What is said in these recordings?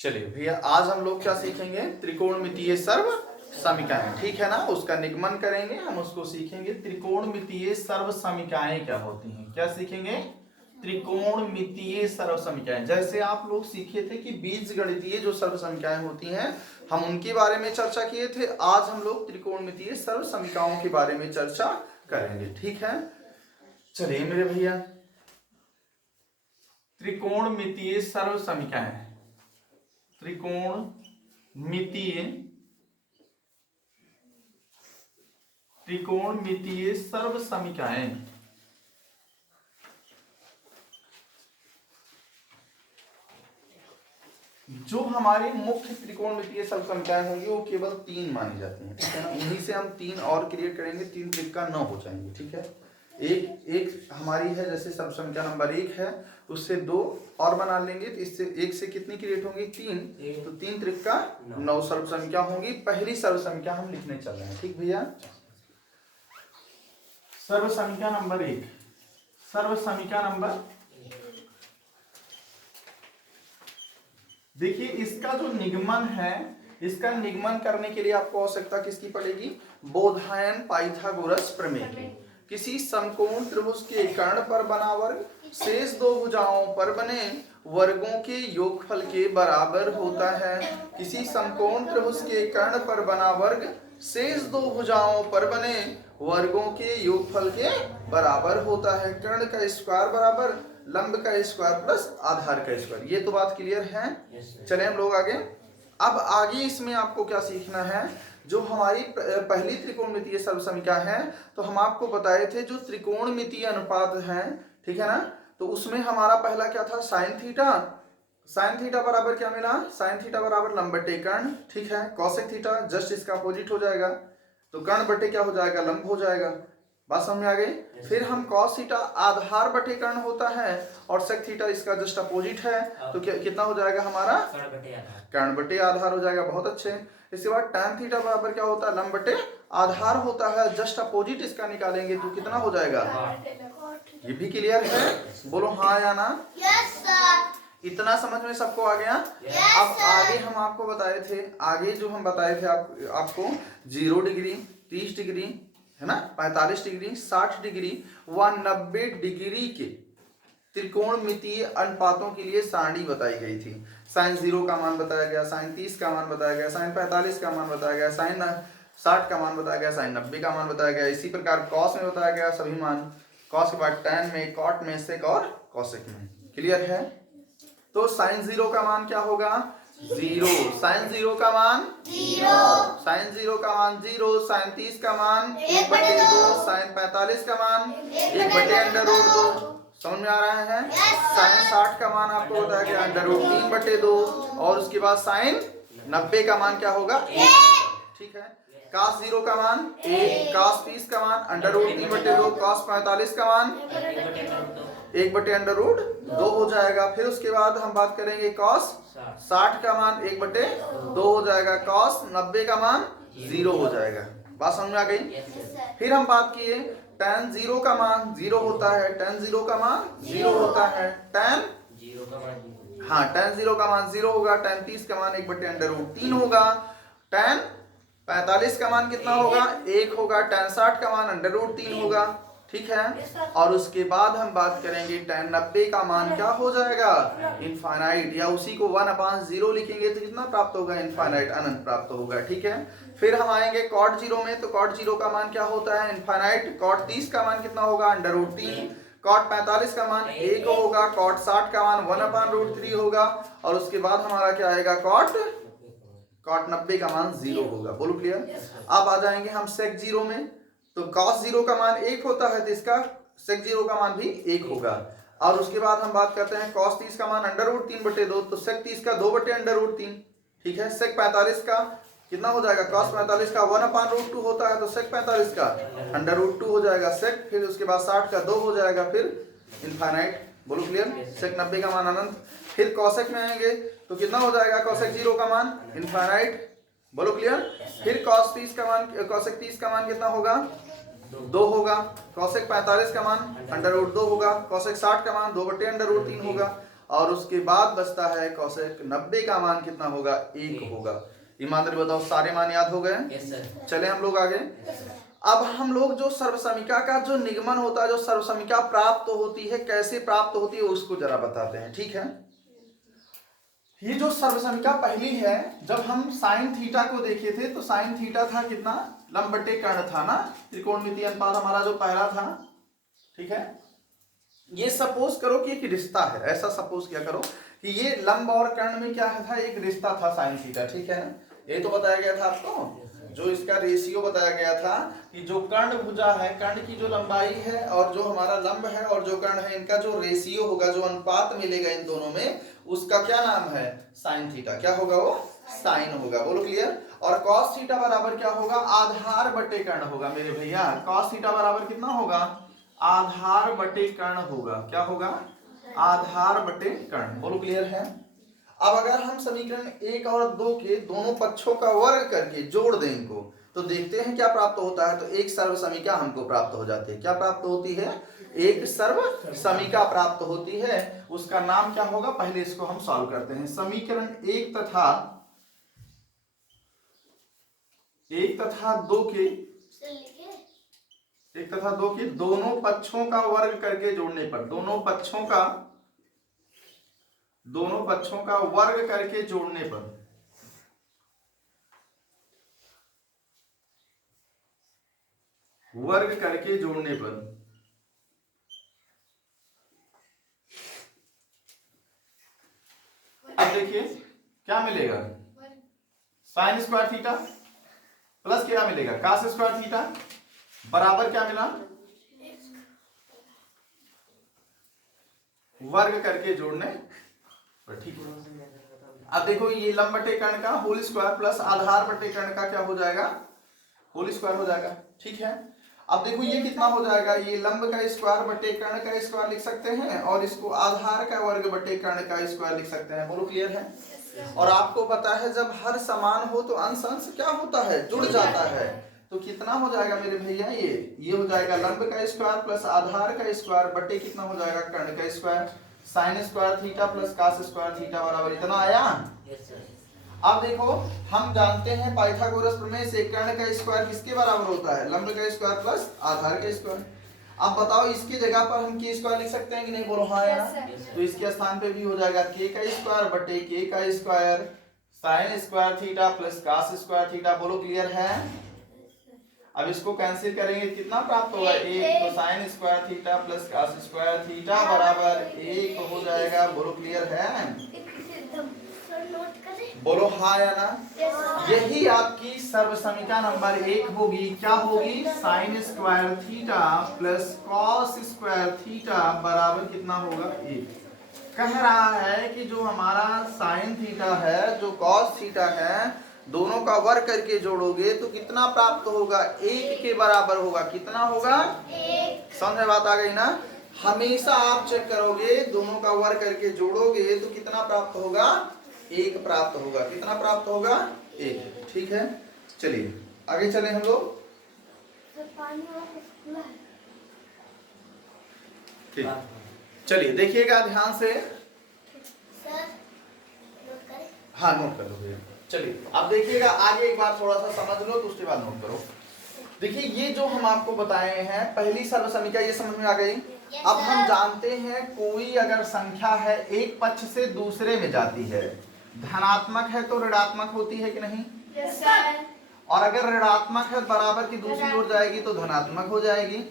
चलिए भैया, आज हम लोग क्या सीखेंगे? त्रिकोणमितीय सर्व समीकरण, ठीक है ना। उसका निगमन करेंगे, हम उसको सीखेंगे। त्रिकोणमितीय सर्व समीकरण क्या होती हैं? क्या सीखेंगे? त्रिकोणमितीय सर्व समीकरण। जैसे आप लोग सीखे थे कि बीजगणितीय जो सर्व समीकरण होती हैं, हम उनके बारे में चर्चा किए थे। आज हम लोग त्रिकोणमितीय सर्व समीकरणों के बारे में चर्चा करेंगे, ठीक है। चलिए मेरे भैया, त्रिकोणमितीय सर्व समीकरण, त्रिकोणमितीय सर्व समीकरण। जो हमारी मुख्य त्रिकोणमितीय सर्व समीकरण होंगी वो केवल 3 मानी जाती हैं, ठीक है ना। इन्हीं से हम 3 और क्रिएट करेंगे, 3 त्रिका 9 हो जाएंगे, ठीक है। एक हमारी है, जैसे सर्व समीकरण नंबर 1 है, उससे 2 और बना लेंगे तो इससे 1 से कितनी क्रिएट होंगी? 3। तो 3 त्रिका 9 सर्व समीकरण होंगी। पहली सर्व समीकरण हम लिखने चल रहे हैं, ठीक भैया। सर्व समीकरण नंबर 1, सर्व समीकरण नंबर, देखिए इसका जो निगमन है, इसका निगमन करने के लिए आपको आवश्यकता किसकी पड़ेगी? बोधायन पाइथागोरस प्रमेय की। किसी समकोण त्रिभुज के कर्ण पर बना वर्ग शेष 2 भुजाओं पर बने वर्गों के योगफल के बराबर होता है। किसी समकोण त्रिभुज के कर्ण पर बना वर्ग शेष 2 भुजाओं पर बने वर्गों के योगफल के बराबर होता है। कर्ण का स्क्वायर बराबर लंब का स्क्वायर प्लस आधार का स्क्वायर। ये तो बात क्लियर है। चले हम लोग आगे। अब आगे इसमें आपको क्या सीखना है? जो हमारी पहली त्रिकोणमितीय सर्व समीकरण है, तो हम आपको बताए थे जो त्रिकोणमितीय अनुपात है, ठीक है ना। तो उसमें हमारा पहला क्या था? Sine theta. साइन थीटा बराबर क्या मिला? साइन थीटा बराबर लंब बटे कर्ण, ठीक है। कॉसेक थीटा जस्ट इसका अपोजिट हो जाएगा, तो कर्ण बटे क्या हो जाएगा? लंब हो जाएगा। बात समझ में आ गई? फिर हम कॉस थीटा आधार बटे कर्ण होता है और सेक थीटा इसका जस्ट अपोजिट है, तो क्या कितना हो जाएगा हमारा? कर्ण बटे आधार हो जाएगा। बहुत अच्छे। इसके बाद tan थीटा बराबर क्या होता है? लंब बटे आधार होता है, जस्ट अपोजिट इसका निकालेंगे तो कितना हो जाएगा? ये भी क्लियर है? बोलो हाँ या ना। Yes sir. इतना समझ में सबको आ गया? अब आगे हम आपको बताए थे, आगे जो हम बताए थे आपको 0 डिग्री, 30 डिग्री, है ना, 45 डिग्री, 60 डिग्री व 90 डिग्री के त्रिकोणमितीय अनुपातों के लिए सारणी बताई गई थी। साइन 0 का मान बताया गया, साइन 30 का मान बताया गया, साइन 45 का मान बताया गया, साइन 60 का मान बताया गया, साइन 90 का मान बताया गया। इसी प्रकार कॉस में बताया गया सभी मान, कॉस के बाद टैन में, कॉट में, सेक और कॉसेक में। क्लियर है? तो साइन 0 का मान क्या होगा? 0। साइन 0 का मान 0, साइन 0 का मान 0, साइन 30 का मान 1/2, साइन 45 का मान 1/√2। समझ में आ रहा है? साइन 60 का मान आपको बताया गया √3/2 और उसके बाद साइन 90 का मान क्या होगा? 1, ठीक है। cos 0 का मान 1, cos 30 का मान √3/2, cos 45 का मान 1/√2 हो जाएगा। फिर उसके बाद हम बात करेंगे cos 60 का मान 1/2 हो जाएगा, cos 90 का मान 0 हो जाएगा। बात समझ में आ गई? फिर हम बात किए tan 0 का मान 0 होता है, tan 0 का मान 0 होता है, tan 0 का मान 0 होगा, tan 30 का मान 1/√3 होगा, tan 45 का मान कितना होगा? 1 होगा, tan 60 का मान √3 होगा, ठीक है। और उसके बाद हम बात करेंगे tan 90 का मान क्या हो जाएगा? इनफाइनाइट, या उसी को 1/0 लिखेंगे तो कितना प्राप्त होगा? इनफाइनाइट, अनंत प्राप्त होगा, ठीक है। फिर हम आएंगे cot 0 में, तो cot 0 का मान क्या होता है? इनफाइनाइट। cot 30 का मान कितना होगा? √3। cot 45 का मान 1 होगा, cot 60 का मान 1/√3 होगा और उसके बाद हमारा क्या आएगा? cot 90 का मान 0 होगा। बोलो क्लियर? अब आ जाएंगे हम sec 0 में, तो cos 0 का मान 1 होता है तो इसका sec 0 का मान भी 1 होगा। और उसके बाद हम बात करते हैं cos 30 का मान √3/2, तो sec 30 का 2/√3, ठीक है। sec 45 का कितना हो जाएगा? cos 45 का 1/√2 होता है, तो sec 45 का √2 हो जाएगा sec। फिर उसके बाद 60 का 2 हो जाएगा, फिर इनफाइनाइट। बोलो क्लियर? sec 90 का मान अनंत। फिर cosec में आएंगे तो कितना हो जाएगा? cosec 0 का मान इनफाइनाइट। बोलो क्लियर? फिर cos 30 का मान, cosec 30 का मान कितना होगा? 2 होगा। cosec 45 का मान √2 होगा, cosec 60 का मान 2/√3 होगा और उसके बाद बचता है कोसेक 90 का मान कितना होगा, 1 होगा। ईमानदारी बताओ सारे मान याद हो गए? Yes sir. चले हम लोग आगे। अब हम लोग जो सर्वसमिका का जो निगमन होता है, जो सर्वसमिका प्राप्त होती है, कैसे प्राप्त होती है उसको जरा बताते हैं, ठीक है। ये जो सर्वसमिका पहली है, जब हम साइन थीटा को देखे थे तो साइन थीटा था कितना, लंब बटे कर्ण था ना, त्रिकोणमितीय अनुपात हमारा जो पहला था, ठीक है। ये सपोज करो कि एक रिश्ता है, ऐसा सपोज क्या करो कि ये लंब और कर्ण में क्या था, एक रिश्ता था साइन थीटा, ठीक है ना। ये तो बताया गया था आपको, जो इसका रेशियो बताया गया था कि जो कर्ण भुजा है, कर्ण की जो लंबाई है और जो हमारा लंब है और जो कर्ण है, इनका जो रेशियो होगा, जो अनुपात मिलेगा इन दोनों में, उसका क्या नाम है, साइन थीटा। क्या होगा वो, साइन होगा। बोलो क्लियर। और कॉस थीटा बराबर क्या होगा, आधार बटे कर्ण होगा मेरे भैया। कॉस थीटा बराबर कितना होगा, आधार बटे कर्ण होगा। क्या होगा, आधार बटे कर्ण। बोलो क्लियर है। अब अगर हम समीकरण 1 और 2 के दोनों पक्षों का वर्ग करके जोड़ दें इनको, तो देखते हैं क्या प्राप्त होता है। तो एक सर्वसमिका हमको प्राप्त हो जाती है। क्या प्राप्त होती है, एक सर्वसमिका प्राप्त होती है। उसका नाम क्या होगा, पहले इसको हम सॉल्व करते हैं। समीकरण 1 तथा 2 के दोनों पक्षों का वर्ग करके जोड़ने पर, दोनों पक्षों का वर्ग करके जोड़ने पर, अब देखिए क्या मिलेगा, साइन स्क्वायर थीटा प्लस क्या मिलेगा, कास स्क्वायर थीटा बराबर क्या मिला, वर्ग करके जोड़ने पर, ठीक है। अब देखो ये लंब बटे कर्ण का होल स्क्वायर प्लस आधार बटे कर्ण का क्या हो जाएगा, होल स्क्वायर हो जाएगा, ठीक है। अब देखो ये कितना हो जाएगा, ये लंब का स्क्वायर बटे कर्ण का स्क्वायर लिख सकते हैं और इसको आधार का वर्ग बटे कर्ण का स्क्वायर लिख सकते हैं। बोलो क्लियर है। और आपको पता है जब हर समान हो तो अंश अंश क्या होता है, जुड़ जाता है। तो कितना हो जाएगा मेरे भैया, ये हो जाएगा लंब का स्क्वायर प्लस आधार का स्क्वायर बटे कितना हो जाएगा, कर्ण का square. Sine square theta plus cos square theta बराबर इतना आया। अब देखो हम जानते हैं पाइथागोरस प्रमेय से कर्ण का स्क्वायर किसके बराबर होता है, लंब का स्क्वायर प्लस आधार का स्क्वायर। अब बताओ इसकी जगह पर हम के स्क्वायर लिख सकते हैं कि नहीं, बोलो हाँ या ना। तो इसके स्थान पे भी हो जाएगा के का स्क्वायर बटे के का square sine square theta plus cos square theta. बोलो क्लियर है। अब इसको कैंसिल करेंगे कितना प्राप्त होगा, 1। तो sine square theta plus cos square theta बराबर 1 हो जाएगा। बोलो क्लियर है। बोलो हाँ या ना। यही आपकी सर्वसमिका नंबर 1 होगी। क्या होगी, sign square theta plus cos square theta बराबर कितना होगा, 1। कह रहा है कि जो हमारा साइन थीटा है, जो कॉस थीटा है, दोनों का वर्ग करके जोड़ोगे तो कितना प्राप्त होगा, 1 के बराबर होगा। कितना होगा, 1। समझ में बात आ गई ना। हमेशा आप चेक करोगे, दोनों का वर्ग करके जोड़ोगे तो कितना प्राप्त होगा, 1 प्राप्त होगा। कितना प्राप्त होगा, 1। ठीक है, चलिए आगे चले हम लोग। ठीक, चलिए देखिएगा ध्यान से। हाँ नोट कर लो भैया। चलिए अब देखिएगा आगे एक बार थोड़ा सा समझ लो तो उसके बाद नोट करो। देखिए ये जो हम आपको बताए हैं पहली सर्वसमिका, ये समझ में आ गई। अब हम जानते हैं कोई अगर संख्या है एक पक्ष से दूसरे में जाती है, धनात्मक है तो ऋणात्मक होती है कि नहीं, yes, और अगर ऋणात्मक है बराबर की दूसरी ओर जाएगी तो धनात्मक हो जाएगी।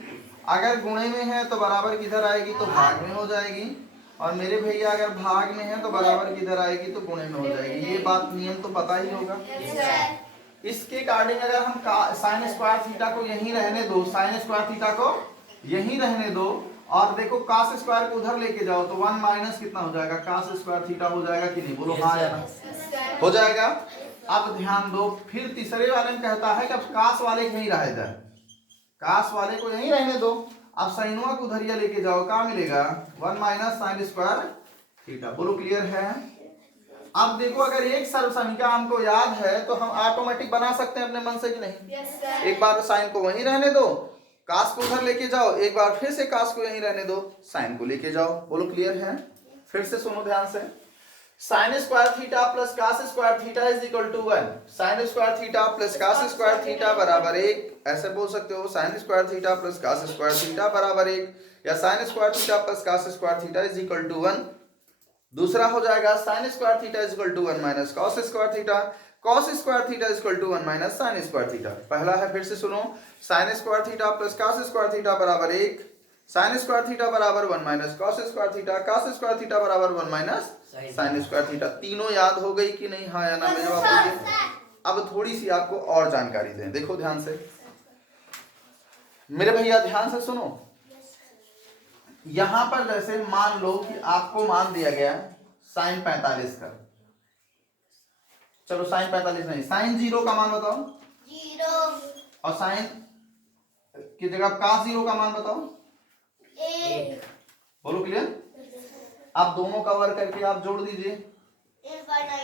अगर गुणे में है तो बराबर किधर आएगी, तो भाग में हो जाएगी। और मेरे भैया अगर भाग में है तो बराबर किधर आएगी, तो गुणे में हो जाएगी। ये बात नियम तो पता ही होगा। yes, इसके अकॉर्डिंग अगर हम साइन स्क्वायर थीटा को यहीं रहने दो, साइन स्क्वायर थीटा को यहीं रहने दो, और देखो कास स्क्वायर को उधर लेके जाओ तो 1 माइनस कितना हो जाएगा, कास स्क्वायर थीटा हो जाएगा कि नहीं, बोलो हाँ या ना, हो जाएगा। अब ध्यान दो, फिर तीसरे वाले में कहता है कि अब कास वाले को यहीं रह जाए, कास वाले को यहीं रहने दो। अब साइनवा को उधरिया लेके जाओ, क्या मिलेगा, 1 माइनस साइन स्क्वायर थीटा। बोलो क्लियर है। अब देखो अगर एक सर्वसमिका हमको याद है तो हम ऑटोमेटिक बना सकते हैं अपने मन से कि नहीं, yes, एक बार साइन को वहीं रहने दो, कास को उधर लेके जाओ, एक बार फिर से कास को यहीं रहने दो, साइन को लेके जाओ। बोलो क्लियर है। फिर से सुनो ध्यान से, sine square theta plus cos square theta is equal to 1। Sine square theta plus cos square theta बराबर 1, ऐसे बोल सकते हो sine square theta plus cos square theta बराबर 1, या sine square theta plus cos square theta is equal to 1। दूसरा हो जाएगा sine square theta is equal to 1 minus cos square theta, cos square theta is equal to 1 minus sine square theta. पहला है, फिर से सुनो, sine square theta plus cos square theta बराबर 1, sine square theta बराबर 1 minus cos square theta, cos square theta बराबर 1 minus sine square theta. तीनों याद हो गई कि नहीं? हाँ या ना में जवाब दीजिए। अब थोड़ी सी आपको और जानकारी दें, देखो ध्यान से मेरे भैया, ध्यान से सुनो। यहां पर जैसे मान लो कि आपको मान दिया गया साइन 45 का, चलो साइन 45 नहीं, साइन 0 का मान बताओ, 0, और साइन की जगह कास 0 का मान बताओ, 1। बोलो क्लियर? आप दोनों का वर्ग करके आप जोड़ दीजिए,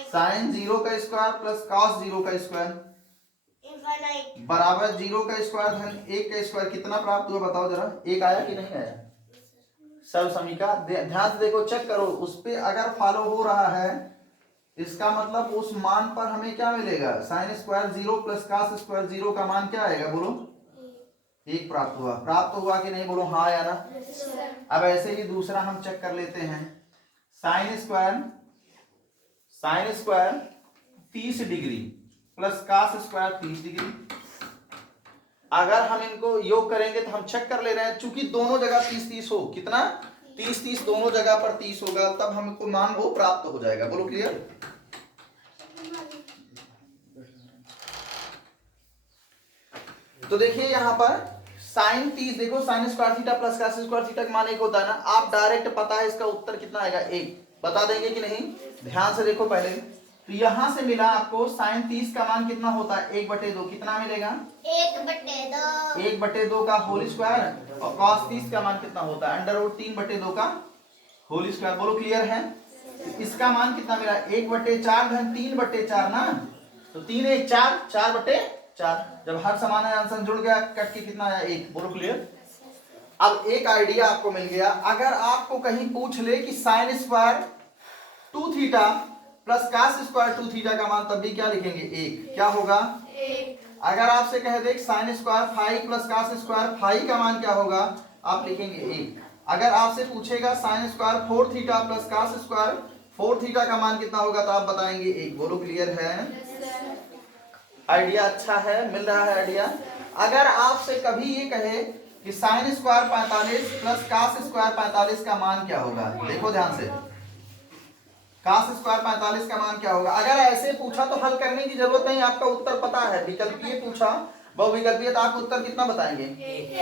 साइन 0 का स्क्वायर प्लस कॉस 0 का स्क्वायर बराबर 0 का स्क्वायर धन 1 का स्क्वायर, कितना प्राप्त हुआ बताओ जरा? 1 आया कि नहीं आया? सब समीका ध्यान से देखो, चेक करो, उस पे अगर फॉलो हो रहा है इसका मतलब उस मान पर हमें क्या मिलेगा? Sign square 0 plus cos square 0 का मान क्या आएगा? बोलो 1 प्राप्त हुआ। प्राप्त हुआ कि नहीं? बोलो हाँ या ना। अब ऐसे ही दूसरा हम चेक कर लेते हैं, sign square 30 degree plus cos square 30 degree. अगर हम इनको योग करेंगे तो हम चेक कर ले रहे हैं, चूंकि दोनों जगह 30-30 हो, कितना 30-30 दोनों जगह पर 30 होगा, तब हमको मान वो प्राप्त हो जाएगा। बोलो क्लियर? तो देखिए यहां पर साइन 30, देखो sign square theta plus cos square theta का मान 1 होता है ना, आप डायरेक्ट पता है इसका उत्तर कितना आएगा? 1 बता देंगे कि नहीं? ध्यान से देखो पहले, तो यहां से मिला आपको साइन 30 का मान कितना होता है? 1/2। कितना मिलेगा? 1/2। 1/2 का होल स्क्वायर, और cos 30 का मान कितना होता है? अंडर रूट 3/2 का होल स्क्वायर। बोलो क्लियर है? इसका मान कितना मिला? 1/4 धन 3/4 ना, तो 3 1 4, 4/4। जब हर समान है आंसर जुड़ गया, कट के कितना आया? 1। बोलो क्लियर? अब एक आइडिया आपको मिल गया, अगर आपको कहीं पूछ ले कि sine square 2 theta plus cos square 2 theta का मान, तब भी क्या लिखेंगे? 1। क्या होगा? 1। अगर आपसे कहे देख sign square 5 plus cos square 5 का मान क्या होगा? आप लिखेंगे 1। अगर आपसे पूछेगा sign square 4 theta plus cos square 4 theta का मान कितना होगा, तो आप बताएंगे 1। बोलो क्लियर है? आइडिया अच्छा है, मिल रहा है आइडिया। अगर आपसे कभी ये कहे कि sine square 45 plus cos square 45 का मान क्या होगा, देखो ध्यान से, कॉस स्क्वायर 45 का मान क्या होगा? अगर ऐसे पूछा तो हल करने की जरूरत नहीं, आपका उत्तर पता है। विकल्पीय पूछा, बहुविकल्पीय, तो आप उत्तर कितना बताएंगे?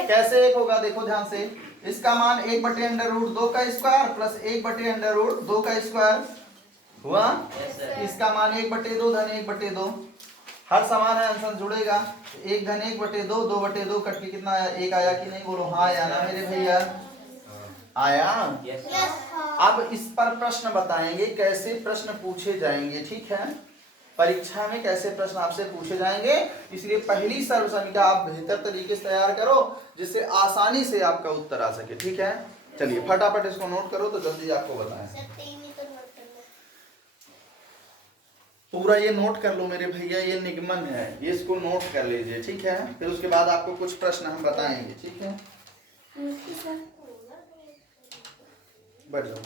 कैसे 1 होगा? देखो ध्यान से, इसका मान 1/√2 का स्क्वायर प्लस 1/√2 का स्क्वायर हुआ, इसका मान 1/2 धन 1/2। हर समान है आंसर जुड़ेगा, 1 धन 1/2, 2/2 कट के कितना आया? 1 आया कि नहीं? बोलो हाँ या ना मेरे भैया? आया? अब इस पर प्रश्न बताएंगे, कैसे प्रश्न पूछे जाएंगे, ठीक है? परीक्षा में कैसे प्रश्न आपसे पूछे जाएंगे, इसलिए पहली सर्व समीक्षा आप बेहतर तरीके से तैयार करो, जिससे आसानी से आपका उत्तर आ सके, ठीक है? चलिए फटाफट इसको नोट करो, तो जल्दी आपको बताएं। पूरा ये नोट कर लो मेरे भैया, ये निगमन है, ये इसको नोट कर लीजिए, ठीक है? फिर उसके बाद आपको कुछ प्रश्न हम बताएंगे, ठीक है? बढ़ जाओ।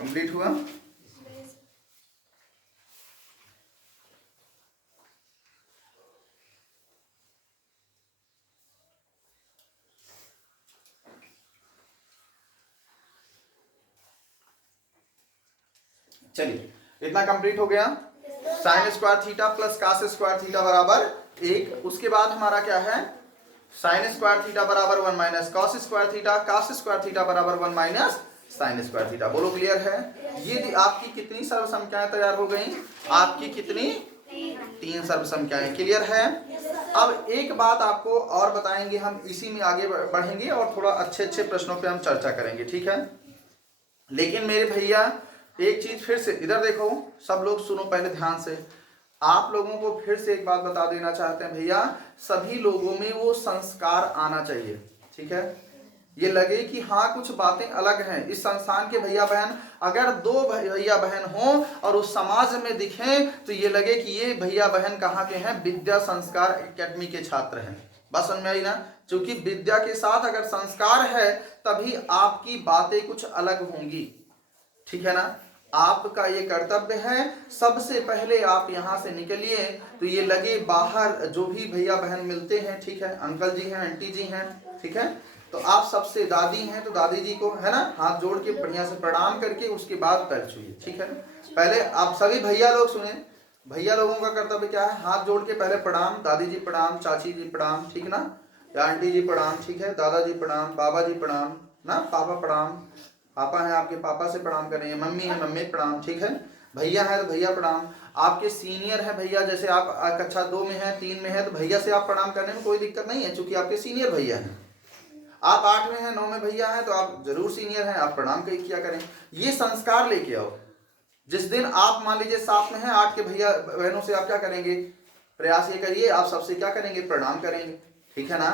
कंप्लीट हुआ? चलिए इतना कंप्लीट हो गया। Sign square theta plus cos square theta बराबर 1। उसके बाद हमारा क्या है? साइन स्क्वायर थीटा बराबर 1 minus cos square theta, cos square theta बराबर 1 माइनस साइन स्क्वायर थीटा। बोलो क्लियर है? ये आपकी कितनी सर्व संख्याएं तैयार हो गई? आपकी कितनी? 3 सर्व संख्याएं। क्लियर है? अब एक बात आपको और बताएंगे हम, इसी में आगे बढ़ेंगे और थोड़ा अच्छे अच्छे प्रश्नों पे हम चर्चा करेंगे, ठीक है? लेकिन मेरे भैया एक चीज फिर से इधर देखो, सब लोग सुनो पहले ध्यान से। आप लोगों को फिर से एक बात बता देना चाहते हैं भैया, सभी लोगों में वो संस्कार आना चाहिए, ठीक है? ये लगे कि हाँ कुछ बातें अलग हैं इस संस्थान के भैया बहन, अगर 2 भैया बहन हों और उस समाज में दिखें तो ये लगे कि ये भैया बहन कहाँ के हैं? विद्या संस्कार एकेडमी के छात्र हैं। बस समझ में आई ना? क्योंकि विद्या के साथ अगर संस्कार है तभी आपकी बातें कुछ अलग होंगी, ठीक है ना? आपका ये कर्तव्य है, सबसे पहले आप यहाँ से निकलिए तो ये लगे बाहर जो भी भैया बहन मिलते हैं, ठीक है, अंकल जी हैं, आंटी जी हैं, ठीक है, तो आप सबसे दादी हैं तो दादी जी को, है ना, हाथ जोड़ के बढ़िया से प्रणाम करके उसके बाद पैर छूइए, ठीक है। पहले आप सभी भैया लोग सुने, भैया लोगों का कर्तव्य क्या है? हाथ जोड़ के पहले प्रणाम, दादी जी प्रणाम, चाची जी प्रणाम, ठीक ना, या आंटी जी प्रणाम, ठीक है, दादाजी प्रणाम, बाबा जी प्रणाम ना, पापा प्रणाम, पापा है आपके पापा से प्रणाम करेंगे, मम्मी है मम्मी प्रणाम, ठीक है, भैया है तो भैया प्रणाम, आपके सीनियर है भैया, जैसे आप कक्षा 2 में है 3 में है तो भैया से आप प्रणाम करने में कोई दिक्कत नहीं है, क्योंकि आपके सीनियर भैया हैं। आप 8 में हैं 9 में भैया हैं तो आप जरूर सीनियर हैं, आप प्रणाम किया करें। ये संस्कार लेके आओ। जिस दिन आप मान लीजिए 7 में हैं, 8 के भैया बहनों से आप क्या करेंगे? प्रयास ये करिए आप सबसे क्या करेंगे? प्रणाम करेंगे, ठीक है ना।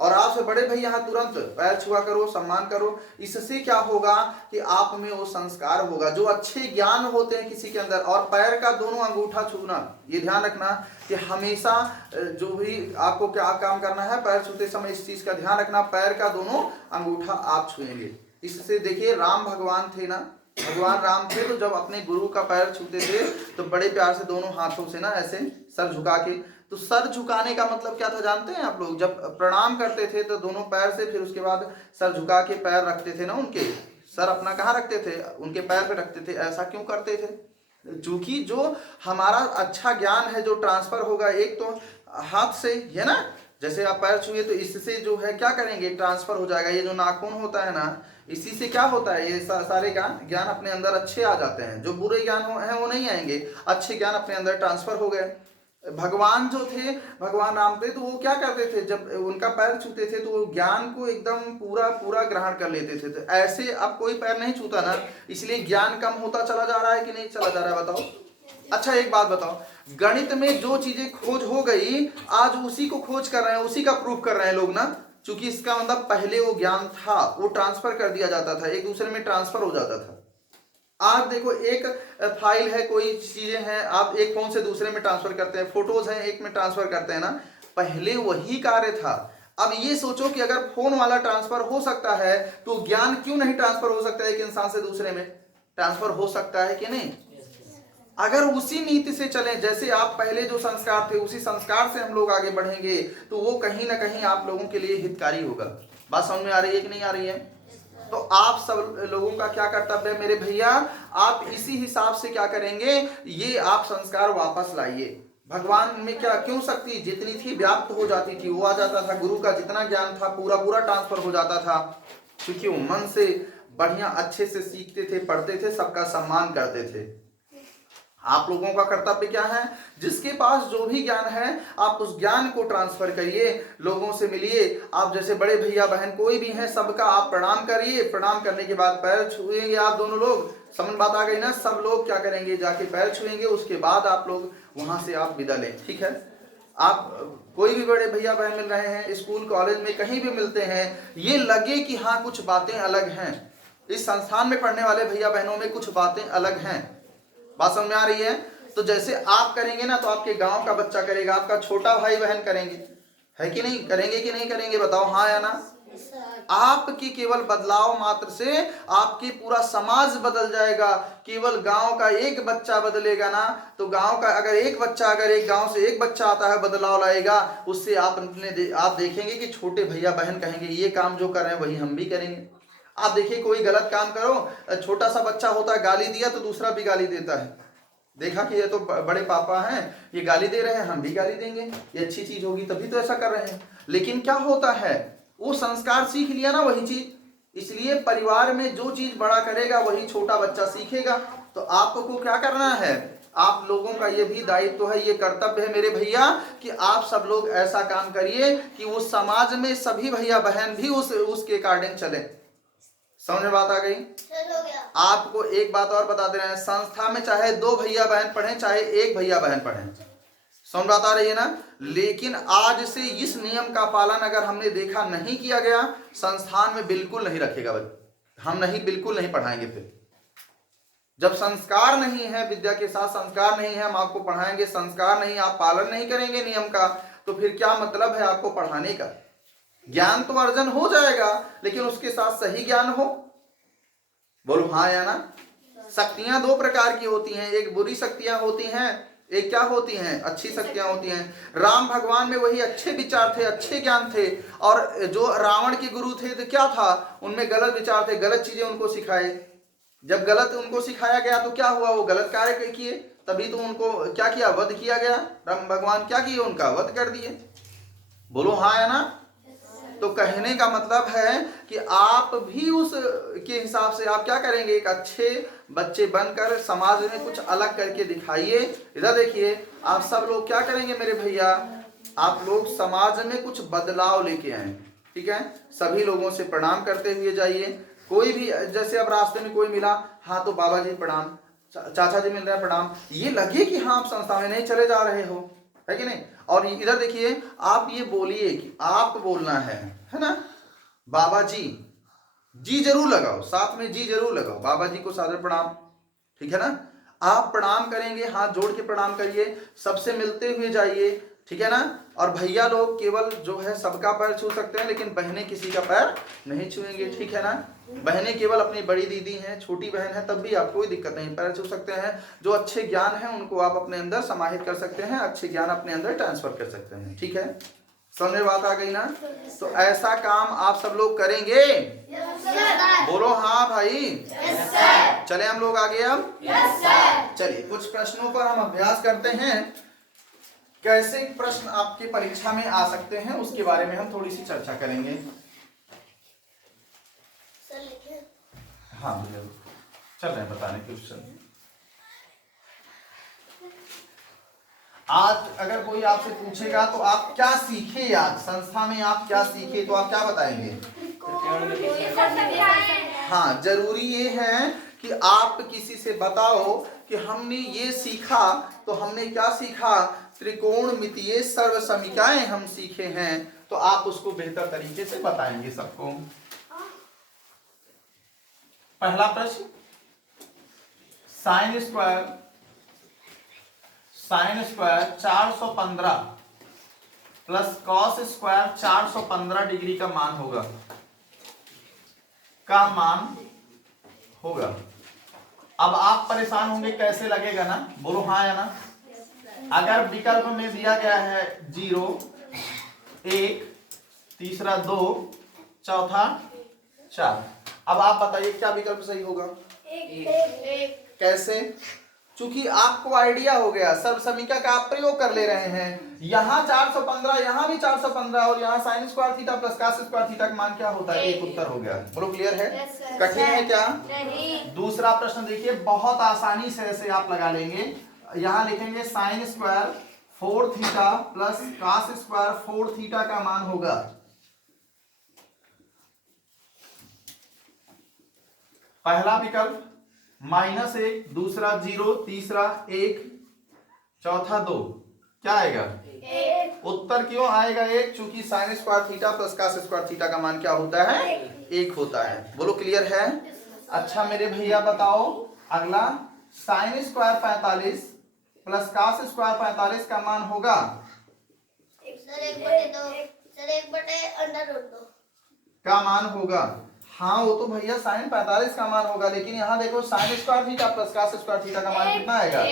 और आपसे बड़े भैया हैं तुरंत पैर छुआ करो, सम्मान करो। इससे क्या होगा कि आप में वो संस्कार होगा, जो अच्छे ज्ञान होते हैं किसी के अंदर। और पैर का दोनों अंगूठा छूना, ये ध्यान रखना कि हमेशा जो भी आपको क्या काम करना है, पैर छूते समय इस चीज का ध्यान रखना, पैर का दोनों अंगूठा आप छुएंगे। इससे देखिए राम भगवान थे ना, भगवान राम थे तो जब अपने गुरु का पैर छूते थे तो बड़े प्यार से दोनों हाथों से ना ऐसे सर झुका के, तो सर झुकाने का मतलब क्या था जानते हैं आप लोग? जब प्रणाम करते थे तो दोनों पैर से, फिर उसके बाद सर झुका के पैर रखते थे ना, उनके सर अपना कहाँ रखते थे? उनके पैर पे रखते थे। ऐसा क्यों करते थे? चूंकि जो हमारा अच्छा ज्ञान है जो ट्रांसफर होगा एक तो हाथ से, है ना, जैसे आप पैर छुए तो इससे जो है क्या करेंगे? ट्रांसफर हो जाएगा। ये जो नाखून होता है ना, इसी से क्या होता है? ये सारे ज्ञान अपने अंदर अच्छे आ जाते हैं। जो बुरे ज्ञान हैं वो नहीं आएंगे, अच्छे ज्ञान अपने अंदर ट्रांसफर हो गए। भगवान जो थे, भगवान राम थे, तो वो क्या करते थे? जब उनका पैर छूते थे तो वो ज्ञान को एकदम पूरा पूरा ग्रहण कर लेते थे। तो ऐसे अब कोई पैर नहीं छूता ना, इसलिए ज्ञान कम होता चला जा रहा है कि नहीं चला जा रहा है? बताओ। अच्छा एक बात बताओ, गणित में जो चीजें खोज हो गई आज उसी को खोज कर रहे हैं, उसी का प्रूफ कर रहे हैं लोग ना, क्योंकि इसका मतलब पहले वो ज्ञान था, वो ट्रांसफर कर दिया जाता था, एक दूसरे में ट्रांसफर हो जाता था। आज देखो एक फाइल है, कोई चीजें हैं, आप एक फोन से दूसरे में ट्रांसफर करते हैं, फोटोज हैं एक में ट्रांसफर करते हैं ना, पहले वही कार्य था। अब ये सोचो कि अगर फोन वाला ट्रांसफर हो सकता है तो ज्ञान क्यों नहीं ट्रांसफर हो सकता है? एक इंसान से दूसरे में ट्रांसफर हो सकता है कि नहीं? अगर उसी नीति से चलें, जैसे आप पहले जो संस्कार थे उसी संस्कार से हम लोग आगे बढ़ेंगे तो वो कहीं ना कहीं आप लोगों के लिए हितकारी होगा। बात समझ में आ रही है कि नहीं आ रही है? तो आप सब लोगों का क्या कर्तव्य है मेरे भैया? आप इसी हिसाब से क्या करेंगे? ये आप संस्कार वापस लाइए। भगवान में क्या क्यों शक्ति जितनी थी व्याप्त हो जाती थी, वो आ जाता था। गुरु का जितना ज्ञान था पूरा पूरा ट्रांसफर हो जाता था, क्योंकि वो मन से बढ़िया अच्छे से सीखते थे, पढ़ते थे, सबका सम्मान करते थे। आप लोगों का कर्तव्य क्या है? जिसके पास जो भी ज्ञान है आप उस ज्ञान को ट्रांसफर करिए, लोगों से मिलिए। आप जैसे बड़े भैया बहन कोई भी हैं, सबका आप प्रणाम करिए। प्रणाम करने के बाद पैर छुएंगे आप दोनों लोग, समझ बात आ गई ना? सब लोग क्या करेंगे? जाके पैर छुएंगे, उसके बाद आप लोग वहां से आप विदा लें, ठीक है। आप कोई भी बड़े भैया बहन मिल रहे हैं, स्कूल कॉलेज में कहीं भी मिलते हैं, ये लगे कि हाँ कुछ बातें अलग हैं, इस संस्थान में पढ़ने वाले भैया बहनों में कुछ बातें अलग हैं। बात समझ में आ रही है? तो जैसे आप करेंगे ना तो आपके गांव का बच्चा करेगा, आपका छोटा भाई बहन करेंगे, है कि नहीं? करेंगे कि नहीं करेंगे? बताओ हाँ या ना। आपकी केवल बदलाव मात्र से आपके पूरा समाज बदल जाएगा। केवल गांव का एक बच्चा बदलेगा ना, तो गांव का अगर एक बच्चा, अगर एक गांव से एक बच्चा आता है बदलाव लाएगा, उससे आप देखेंगे कि छोटे भैया बहन कहेंगे ये काम जो कर रहे हैं वही हम भी करेंगे। आप देखिए कोई गलत काम करो, छोटा सा बच्चा होता है, गाली दिया तो दूसरा भी गाली देता है। देखा कि ये तो बड़े पापा हैं, ये गाली दे रहे हैं, हम भी गाली देंगे, ये अच्छी चीज होगी तभी तो ऐसा कर रहे हैं। लेकिन क्या होता है, वो संस्कार सीख लिया ना वही चीज, इसलिए परिवार में जो चीज बड़ा करेगा वही छोटा बच्चा सीखेगा। तो आपको क्या करना है, आप लोगों का ये भी दायित्व है, ये कर्तव्य है मेरे भैया कि आप सब लोग ऐसा काम करिए कि उस समाज में सभी भैया बहन भी उसके अकॉर्डिंग चले। समझ में बात आ गई? हो गया। आपको एक बात और बता दे रहे हैं, संस्था में चाहे 2 भैया बहन पढ़े चाहे 1 भैया बहन पढ़े, समझ बात आ रही है ना। लेकिन आज से इस नियम का पालन अगर हमने देखा नहीं किया गया, संस्थान में बिल्कुल नहीं रखेगा, हम नहीं बिल्कुल नहीं पढ़ाएंगे। फिर जब संस्कार नहीं है, विद्या के साथ संस्कार नहीं है, हम आपको पढ़ाएंगे, संस्कार नहीं, आप पालन नहीं करेंगे नियम का, तो फिर क्या मतलब है आपको पढ़ाने का। ज्ञान तो अर्जन हो जाएगा, लेकिन उसके साथ सही ज्ञान हो। बोलो हाँ या ना। शक्तियां 2 प्रकार की होती हैं, एक बुरी शक्तियां होती हैं, एक क्या होती हैं, अच्छी शक्तियां होती हैं। राम भगवान में वही अच्छे विचार थे, अच्छे ज्ञान थे, और जो रावण के गुरु थे तो क्या था, उनमें गलत विचार थे, गलत चीजें उनको सिखाए। जब गलत उनको सिखाया गया तो क्या हुआ, वो गलत कार्य किए, तभी तो उनको क्या किया, वध किया गया। राम भगवान क्या किए, उनका वध कर दिए। बोलो हाँ या ना। तो कहने का मतलब है कि आप भी उस के हिसाब से आप क्या करेंगे, एक अच्छे बच्चे बनकर समाज में कुछ अलग करके दिखाइए। इधर देखिए, आप सब लोग क्या करेंगे मेरे भैया, आप लोग समाज में कुछ बदलाव लेके आए, ठीक है। सभी लोगों से प्रणाम करते हुए जाइए। कोई भी, जैसे अब रास्ते में कोई मिला, हाँ तो बाबा जी प्रणाम, चाचा जी मिल रहे हैं प्रणाम, ये लगे कि हाँ आप संस्था में नहीं चले जा रहे हो, है कि नहीं। और इधर देखिए, आप ये बोलिए कि आप बोलना है ना, बाबा जी, जी जरूर लगाओ, साथ में जी जरूर लगाओ, बाबा जी को सादर प्रणाम, ठीक है ना। आप प्रणाम करेंगे, हाथ जोड़ के प्रणाम करिए, सबसे मिलते हुए जाइए, ठीक है ना। और भैया लोग केवल जो है सबका पैर छू सकते हैं, लेकिन बहनें किसी का पैर नहीं छुएंगे, ठीक है ना। बहनें केवल अपनी बड़ी दीदी हैं, छोटी बहन है, तब भी आप कोई दिक्कत नहीं, पैर छू सकते हैं। जो अच्छे ज्ञान है उनको आप अपने अंदर समाहित कर सकते हैं, अच्छे ज्ञान अपने अंदर ट्रांसफर कर सकते हैं, ठीक है। समझ में बात आ गई ना। तो ऐसा काम आप सब लोग करेंगे, बोलो हाँ भाई, चले हम लोग आगे। अब चलिए कुछ प्रश्नों पर हम अभ्यास करते हैं, कैसे प्रश्न आपके परीक्षा में आ सकते हैं उसके बारे में हम थोड़ी सी चर्चा करेंगे। हाँ भैया चल रहे हैं बताने क्वेश्चन। आज अगर कोई आपसे पूछेगा तो आप क्या सीखे, आज संस्था में आप क्या सीखे, तो आप क्या बताएंगे। हाँ, जरूरी ये है कि आप किसी से बताओ कि हमने ये सीखा, तो हमने क्या सीखा, त्रिकोणमितीय सर्व समीकरण हम सीखे हैं, तो आप उसको बेहतर तरीके से बताएंगे सबको। पहला प्रश्न, sine square 415 plus cos square 415 degree का मान होगा, अब आप परेशान होंगे कैसे लगेगा ना, बोलो हाँ या ना। अगर विकल्प में दिया गया है 0, 1, तीसरा 2, चौथा 4, अब आप बताइए क्या विकल्प सही होगा। एक। कैसे, चूंकि आपको आइडिया हो गया, सर्व समीकरण का आप प्रयोग कर ले रहे हैं। यहाँ 415, यहाँ भी 415, और यहाँ sign square theta plus cos square theta का मान क्या होता है, एक उत्तर हो गया। बोलो क्लियर है, कठिन है क्या। दूसरा प्रश्न देखिए, बहुत आसानी से ऐसे आप लगा लेंगे। यहाँ लिखेंगे sign square 4 theta plus cos square 4 theta का मान होगा, पहला विकल्प -1, दूसरा 0, तीसरा 1, चौथा 2, क्या आएगा 1। उत्तर क्यों आएगा 1, चूंकि sign square theta plus cos square theta का मान क्या होता है, 1 होता है। बोलो क्लियर है। अच्छा मेरे भैया बताओ, अगला sine square 45 plus cos square 45 का मान होगा, सर 1/2 का मान होगा। हाँ वो तो भैया साइन 45 का मान होगा, लेकिन यहाँ देखो sign square theta plus cos square theta का मान कितना आएगा,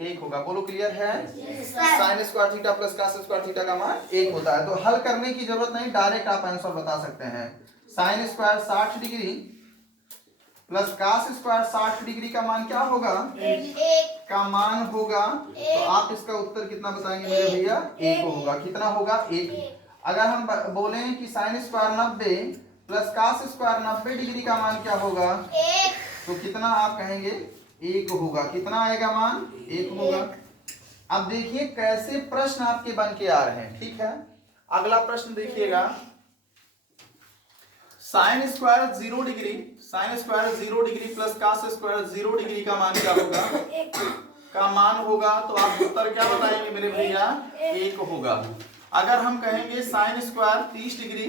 1 होगा। बोलो क्लियर है। Sine square theta plus cos square theta का मान 1 होता है। तो हल करने की जरूरत नहीं, डायरेक्ट आप आंसर बता सकते हैं। Sine square 60 degree plus cos square 60 degree का मान क्या होगा, 1 का मान होगा। तो आप इसका उत्तर कितना बताएंगे मेरे भैया, 1 होगा। कितना होगा, 1। अगर हम बोलें कि sine square 90 plus cos square 90 degree का मान क्या होगा? 1। तो कितना आप कहेंगे? 1 होगा। कितना आएगा मान? 1 होगा। अब देखिए कैसे प्रश्न आपके बन के आ रहे हैं, ठीक है। अगला प्रश्न देखिएगा, sine square 0 degree, sine square 0 degree plus cos square 0 degree का मान क्या होगा? 1 का मान होगा। तो आप उत्तर क्या बताएंगे मेरे भैया? 1 होगा। अगर हम कहेंगे sine square 30 degree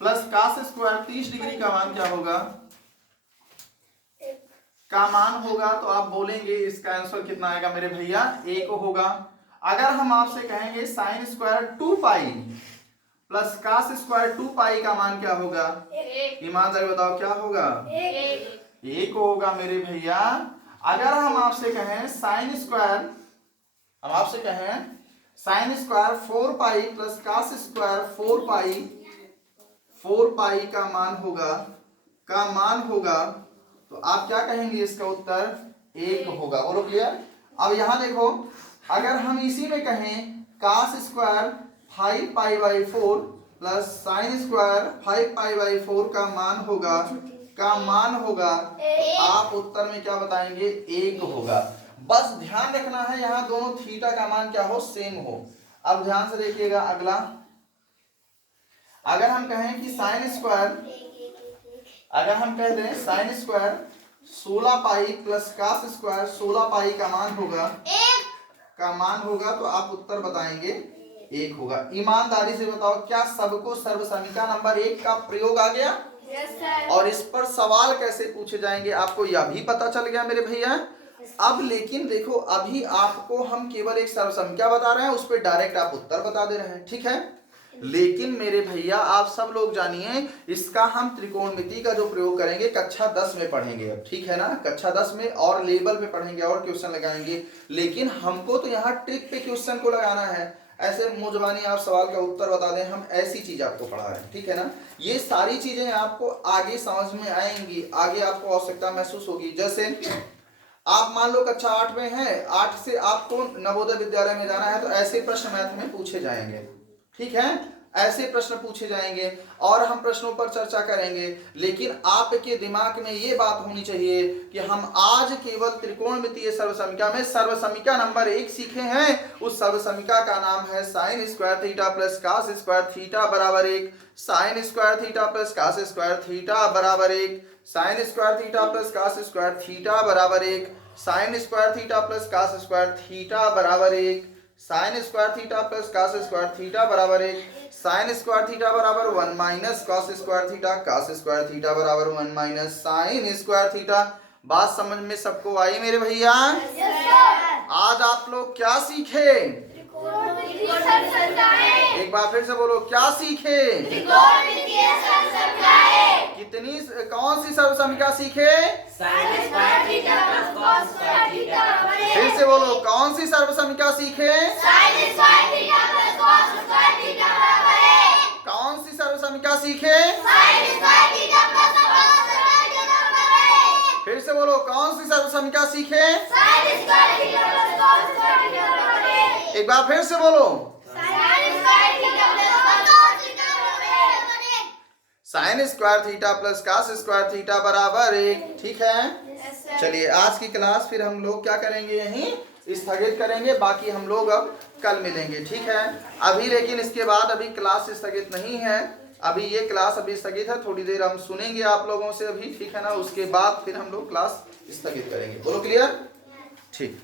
plus cos square 30 degree का मान क्या होगा? का मान होगा। तो आप बोलेंगे इसका आंसर कितना आएगा मेरे भैया? 1 होगा। अगर हम आपसे कहेंगे sine square 2 pi plus cos square 2 pi का मान क्या होगा? 1। ईमानदारी बताओ क्या होगा? 1 होगा मेरे भैया। अगर हम आपसे कहें साइन स्क्वायर, हम आपसे कहें sine square 4 pi plus cos square 4 pi का मान होगा, तो आप क्या कहेंगे? इसका उत्तर 1 होगा। बोलो क्लियर। अब यहां देखो, अगर हम इसी में कहें cos square 5 pi by 4 plus sine square 5 pi by 4 का मान होगा, आप उत्तर में क्या बताएंगे? 1 होगा। बस ध्यान रखना है यहाँ दोनों थीटा का मान क्या हो? सेम हो। अब ध्यान से देखिएगा अगला, अगर हम कहें कि साइन स्क्वायर, अगर हम कह दें sine square 16 pi plus cos square 16 pi का मान होगा, तो आप उत्तर बताएंगे 1 होगा। ईमानदारी से बताओ क्या सबको सर्वसमीका नंबर 1 का प्रयोग आ गया? Yes sir. और इस पर सवाल कैसे पूछे जाएंगे आपको यह भी पता चल गया मेरे भैया। अब लेकिन देखो, अभी आपको हम केवल एक सर्वसंख्या बता रहे हैं, उस पर डायरेक्ट आप उत्तर बता दे रहे हैं, ठीक है। लेकिन मेरे भैया आप सब लोग जानिए, इसका हम त्रिकोणमिति का जो प्रयोग करेंगे कक्षा 10 में पढ़ेंगे अब, ठीक है ना। कक्षा 10 में और लेवल पे पढ़ेंगे और क्वेश्चन लगाएंगे। लेकिन हमको तो यहाँ ट्रिक पे क्वेश्चन को लगाना है। ऐसे मुंह आप सवाल का उत्तर बता दें, हम ऐसी चीज आपको पढ़ा रहे हैं, ठीक है ना। ये सारी चीजें आपको आगे समझ में आएंगी, आगे आपको आवश्यकता महसूस होगी। जैसे आप मान लो कक्षा 8 में हैं, 8 से आपको नवोदय विद्यालय में जाना है, तो ऐसे प्रश्न मैथ में पूछे जाएंगे, ठीक है। ऐसे प्रश्न पूछे जाएंगे और हम प्रश्नों पर चर्चा करेंगे। लेकिन आपके दिमाग में ये बात होनी चाहिए कि हम आज केवल त्रिकोणमितीय सर्वसमीका में सर्वसमीका नंबर 1 सीखे हैं। उस सर्वसमीका का नाम है sine square theta plus cos square theta बराबर 1, sine square theta plus cos square theta बराबर 1, sine square theta plus cos square theta बराबर 1, sine square theta plus cos square theta बराबर 1, sine square theta plus cos square theta बराबर 1, sine square theta बराबर 1 minus cos square theta, cos square theta बराबर 1 minus sine square theta. बात समझ में सबको आई मेरे भैया? आज आप लोग क्या सीखे? एक बार फिर से बोलो, क्या सीखे? कितनी, कौन सी सर्वसमीका सीखे? फिर से बोलो, कौन सी सर्वसमीका सीखे? कौन सी सर्वसमीका सीखे? फिर से बोलो, कौन सी सर्वसमीका सीखे? एक बार फिर से बोलो, sine square theta plus cos square theta बराबर 1, ठीक है। चलिए आज की क्लास फिर हम लोग क्या करेंगे, यहीं स्थगित करेंगे। बाकी हम लोग अब कल मिलेंगे, ठीक है। अभी लेकिन इसके बाद अभी क्लास स्थगित नहीं है, अभी ये क्लास अभी स्थगित है। थोड़ी देर हम सुनेंगे आप लोगों से अभी, ठीक है ना। उसके बाद फिर हम लोग क्लास स्थगित करेंगे। बोलो क्लियर? ठीक।